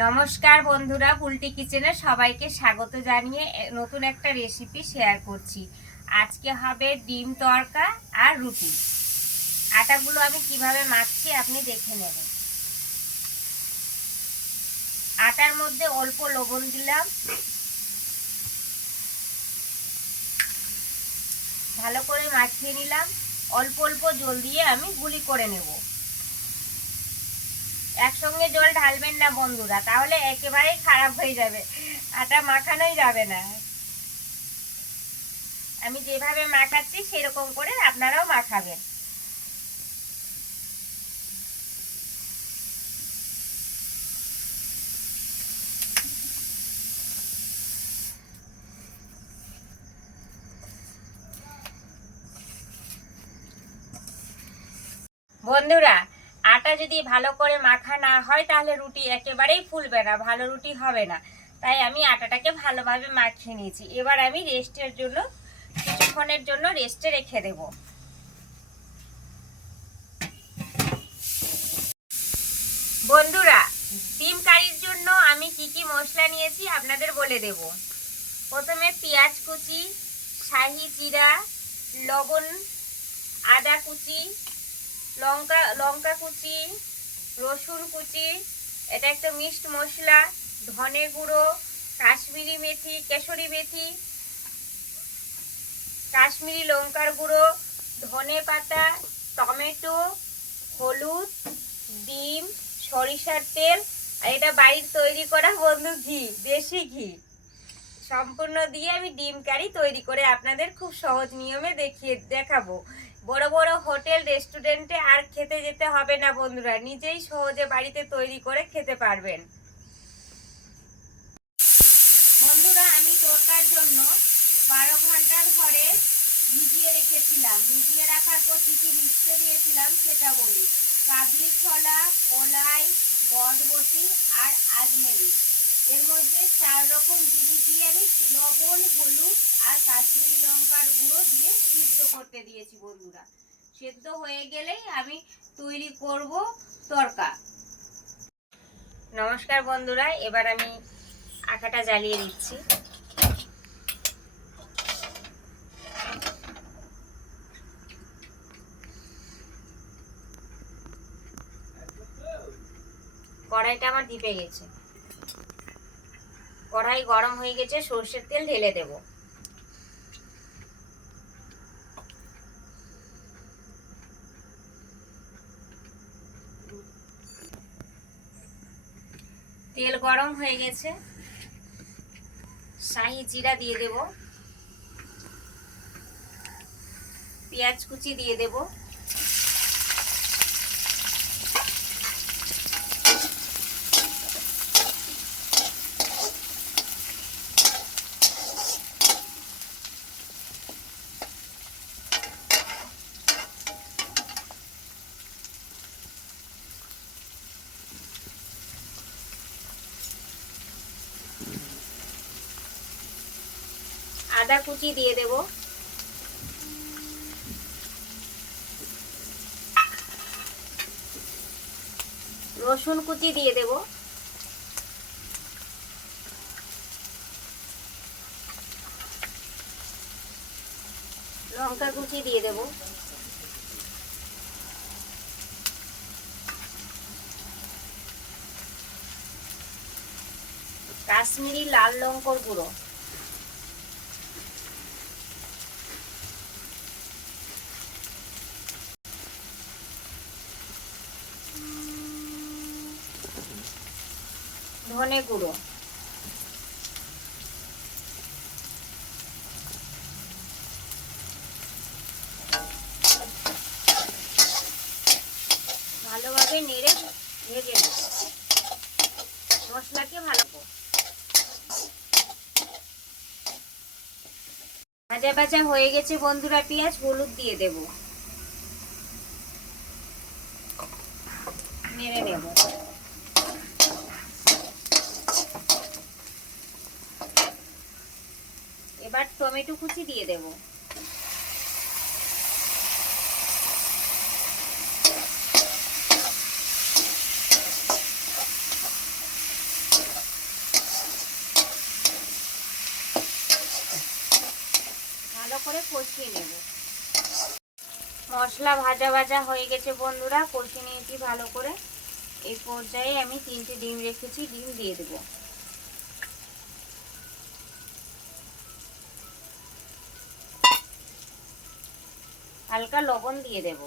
নমস্কার বন্ধুরা, পুলটি কিচেনে সবাইকে স্বাগত জানিয়ে নতুন একটা রেসিপি শেয়ার করছি। আজকে হবে ডিম তড়কা আর রুটি। আটাগুলো আমি কিভাবে মাখছি আপনি দেখে নেবেন। আটার মধ্যে অল্প লবণ দিলাম, ভালো করে মাখিয়ে নিলাম। অল্প অল্প জল দিয়ে আমি গুলি করে নেব। একসঙ্গে জল ঢালবেন না বন্ধুরা, তাহলে একেবারেই খারাপ হয়ে যাবে, আটা মাখানোই যাবে না। আমি যেভাবে মাখাচ্ছি সেরকম করে আপনারাও মাখাবেন। বন্ধুরা, আটা যদি ভালো করে মাখা না হয় তাহলে রুটি একেবারেই ফুলবে না, ভালো রুটি হবে না। তাই আমি আটাটাকে ভালোভাবে মাখিয়ে নিয়েছি। এবার আমি রেস্টের জন্য কিছুক্ষণের জন্য রেস্টে রেখে দেব। বন্ধুরা, ডিম কারির জন্য আমি কি মশলা নিয়েছি আপনাদের বলে দেব। প্রথমে পেঁয়াজ কুচি, শাহি জিরা, লবণ, আদা কুচি, লঙ্কা কুচি, রসুন কুচি, এটা একটা মিক্সড মশলা, ধনে গুঁড়ো, কাশ্মীরি মেথি, কেশরি মেথি, কাশ্মীরি লঙ্কার গুঁড়ো, ধনে পাতা, টমেটো, হলুদ, ডিম, সরিষার তেল, আর এটা বাড়ির তৈরি করা বন্ধু ঘি, দেশি ঘি সম্পূর্ণ দিয়ে আমি ডিম কারি তৈরি করে আপনাদের খুব সহজ নিয়মে দেখাবো। বড় বড় হোটেল রেস্টুরেন্টে আর খেতে যেতে হবে না বন্ধুরা, নিজেই সহজে বাড়িতে তৈরি করে খেতে পারবেন। বন্ধুরা, আমি তরকার জন্য 12 ঘন্টা ধরে ভিজিয়ে রেখেছিলাম। ভিজিয়ে রাখার পর কি মিশতে দিয়েছিলাম সেটা বলি। কাবলি ছোলা, কলাই, বরবটি আর আজমেরি, এর মধ্যে 4 রকম জিনিস দিয়ে আমি লবণ, হলুদ আর কাশ্মীরি লঙ্কার গুঁড়ো দিয়ে সিদ্ধ করতে দিয়েছি বন্ধুরা। সেদ্ধ হয়ে গেলেই আমি তৈরি করব তড়কা। নমস্কার বন্ধুরা, এবার আমি আটাটা জ্বালিয়ে দিচ্ছি। কড়াইটা আমার ধিপে গেছে। কড়াই গরম হয়ে গেছে, সরষের তেল ঢেলে দেব। তেল গরম হয়ে গেছে, শাহি জিরা দিয়ে দেব, পেঁয়াজ কুচি দিয়ে দেব, আদা কুচি দিয়ে দেব, রসুন কুচি দিয়ে দেব, লঙ্কা কুচি দিয়ে দেব, কাশ্মীরি লাল লঙ্কার গুঁড়ো, ধনে গুঁড়ো, ভালোভাবে নেড়ে ভেজে নেব মশলাকে। ভাজা ভাজা হয়ে গেছে বন্ধুরা। পেঁয়াজ হলুদ দিয়ে দেব, নেড়ে নেব। এবার টমেটো কুচি দিয়ে দেব, করে কষিয়ে নেব। মশলা ভাজা ভাজা হয়ে গেছে বন্ধুরা, কষিয়ে নিয়েছি ভালো করে। এই পর্যায়ে আমি 3টে ডিম রেখেছি, ডিম দিয়ে দেবো। হালকা লবণ দিয়ে দেব।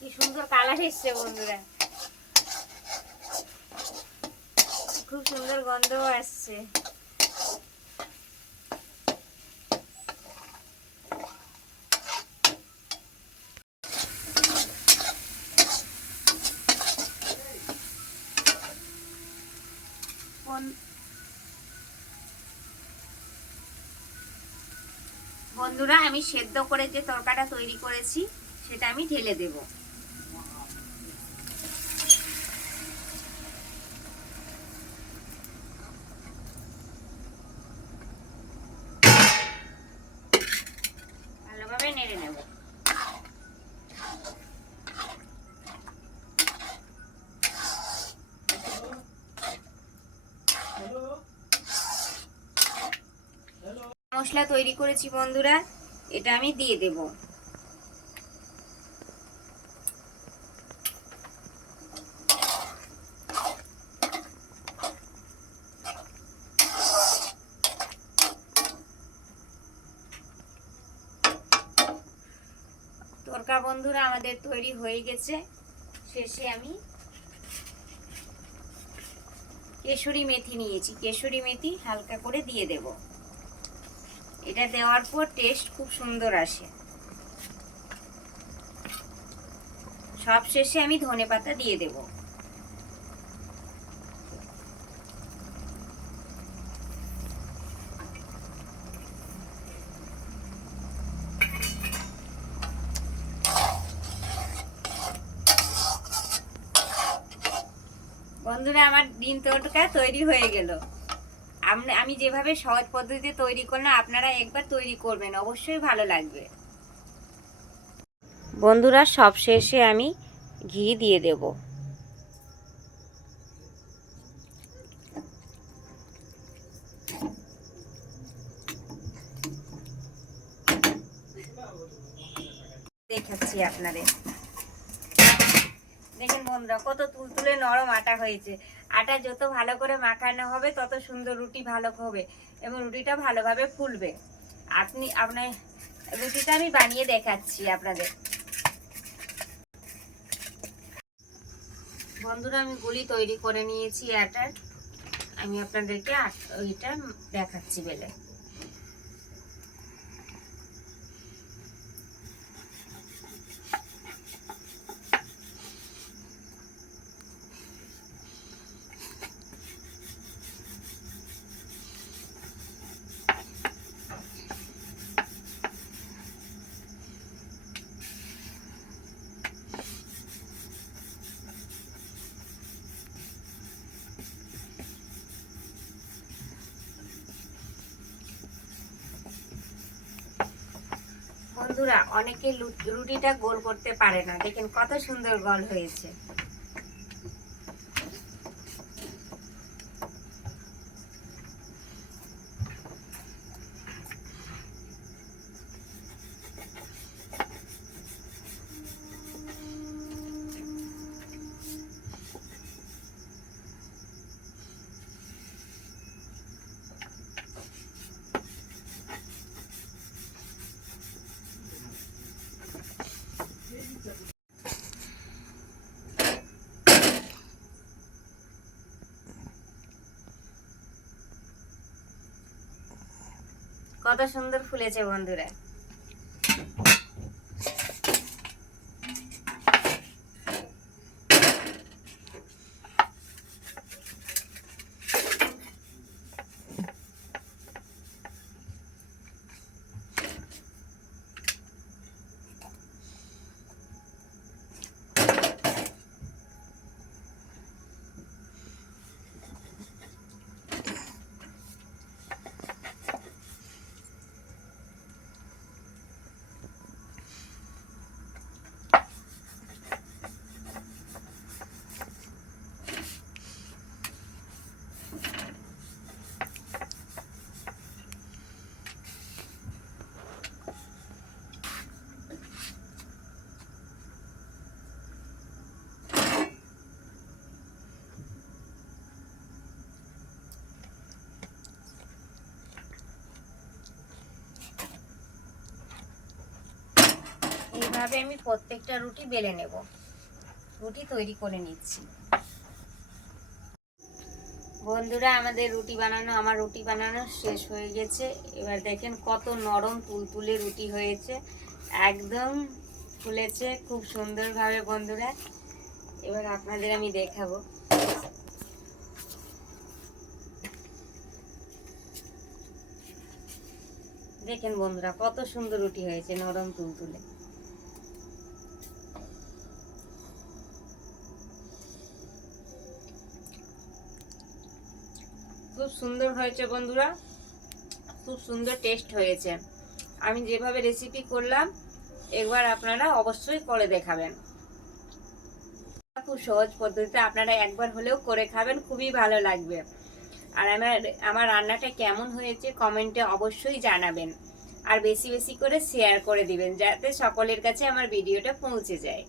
কি সুন্দর কালার এসছে বন্ধুরা, খুব সুন্দর গন্ধ আসছে। বন্ধুরা আমি সেদ্ধ করে যে তরকাটা তৈরি করেছি সেটা আমি ঢেলে দেব। ভালোভাবে নেড়ে নেব। মশলা তৈরি করেছি বন্ধুরা, এটা আমি দিয়ে দেব। তরকা বন্ধুরা আমাদের তৈরি হয়ে গেছে। শেষে আমি কেশরি মেথি নিয়েছি, কেশরি মেথি হালকা করে দিয়ে দেব। এটা দেওয়ার পর টেস্ট খুব সুন্দর আসে। সব শেষে আমি ধনেপাতা দিয়ে দেব। বন্ধুরা আমার ডিম তরকা তৈরি হয়ে গেল। আমি যেভাবে সহজ পদ্ধতিতে তৈরি করলাম আপনারা একবার তৈরি করবেন, অবশ্যই ভালো লাগবে। বন্ধুরা সব শেষে আমি ঘি দিয়ে দেব। দেখাচ্ছি আপনাদের, দেখেন বন্ধুরা কত তুলতুলে নরম আটা হয়েছে। আটা যত ভালো করে মাখানো হবে তত সুন্দর রুটি ভালো হবে এবং রুটিটা ভালোভাবে ফুলবে। আপনার রুটিটা আমি বানিয়ে দেখাচ্ছি আপনাদের। বন্ধুরা আমি গুলি তৈরি করে নিয়েছি আটার, আমি আপনাদেরকে ওইটা দেখাচ্ছি বেলে। বন্ধুরা অনেকে রুটিটা গোল করতে পারে না, দেখেন কত সুন্দর গোল হয়েছে। কত সুন্দর ফুলেছে বন্ধুরা। এইভাবে আমি প্রত্যেকটা রুটি বেলে নেব। রুটি তৈরি করে নিচ্ছি। বন্ধুরা, আমার রুটি বানানো শেষ হয়ে গেছে। এবার দেখেন কত নরম তুলতুলে রুটি হয়েছে, একদম ফুলেছে খুব সুন্দরভাবে বন্ধুরা। এবার আপনাদের আমি দেখাবো। দেখেন বন্ধুরা কত সুন্দর রুটি হয়েছে, নরম তুলতুলে। খুব সুন্দর হয়েছে বন্ধুরা, খুব সুন্দর টেস্ট হয়েছে। আমি যেভাবে রেসিপি করলাম একবার আপনারা অবশ্যই করে দেখাবেন। খুব সহজ পদ্ধতিতে আপনারা একবার হলেও করে খাবেন, খুবই ভালো লাগবে। আর আমার রান্নাটা কেমন হয়েছে কমেন্টে অবশ্যই জানাবেন। আর বেশি বেশি করে শেয়ার করে দিবেন, যাতে সকলের কাছে আমার ভিডিওটা পৌঁছে যায়।